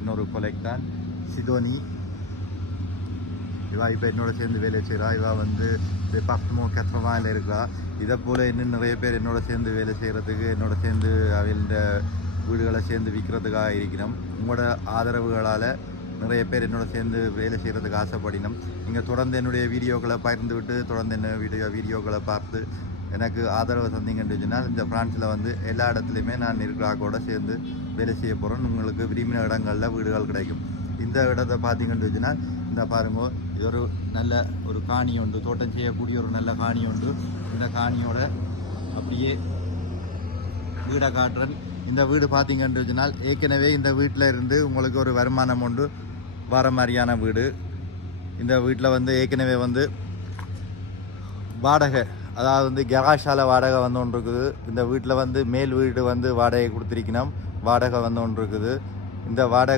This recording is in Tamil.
இன்னொரு கொலெக்ட் தான் சிதோனி. இவா இப்போ என்னோட சேர்ந்து வேலை செய்கிறா. இவா வந்து டிபார்ட்மெண்ட் 80 இருக்கா. இதை போல் இன்னும் நிறைய பேர் என்னோட சேர்ந்து வேலை செய்கிறதுக்கு, என்னோட சேர்ந்து அவங்கள வீடுகளை சேர்ந்து விற்கிறதுக்காக இருக்கிறோம். உங்களோட ஆதரவுகளால் நிறைய பேர் என்னோட சேர்ந்து வேலை செய்கிறதுக்கு ஆசைப்படினோம். நீங்கள் தொடர்ந்து என்னுடைய வீடியோக்களை பகிர்ந்து விட்டு தொடர்ந்து என்ன வீடியோக்களை பார்த்து எனக்கு ஆதரவு தந்தீங்கன்னு சொன்னால் இந்த ஃப்ரான்ஸில் வந்து எல்லா இடத்துலையுமே நான் இருக்கிறாக்கோட சேர்ந்து வேலை செய்ய போகிறோம். உங்களுக்கு விரும்பின இடங்களில் வீடுகள் கிடைக்கும். இந்த இடத்தை பார்த்தீங்கன்னு வச்சுனால் இந்த பாருங்க, இது ஒரு நல்ல ஒரு காணி உண்டு, தோட்டம் செய்யக்கூடிய ஒரு நல்ல காணி உண்டு. இந்த காணியோட அப்படியே வீடை காட்டுறேன். இந்த வீடு பார்த்தீங்கன்னு வச்சுனால் ஏற்கனவே இந்த வீட்டில் இருந்து உங்களுக்கு ஒரு வருமானம் உண்டு வர மாதிரியான வீடு. இந்த வீட்டில் வந்து ஏற்கனவே வந்து வாடகை, அதாவது வந்து கராஷால வாடகை வந்து ஒன்று இருக்குது. இந்த வீட்டில் வந்து மேல் வீடு வந்து வாடகை கொடுத்துருக்கணும், வாடகை வந்து ஒன்று இருக்குது. இந்த வாடகை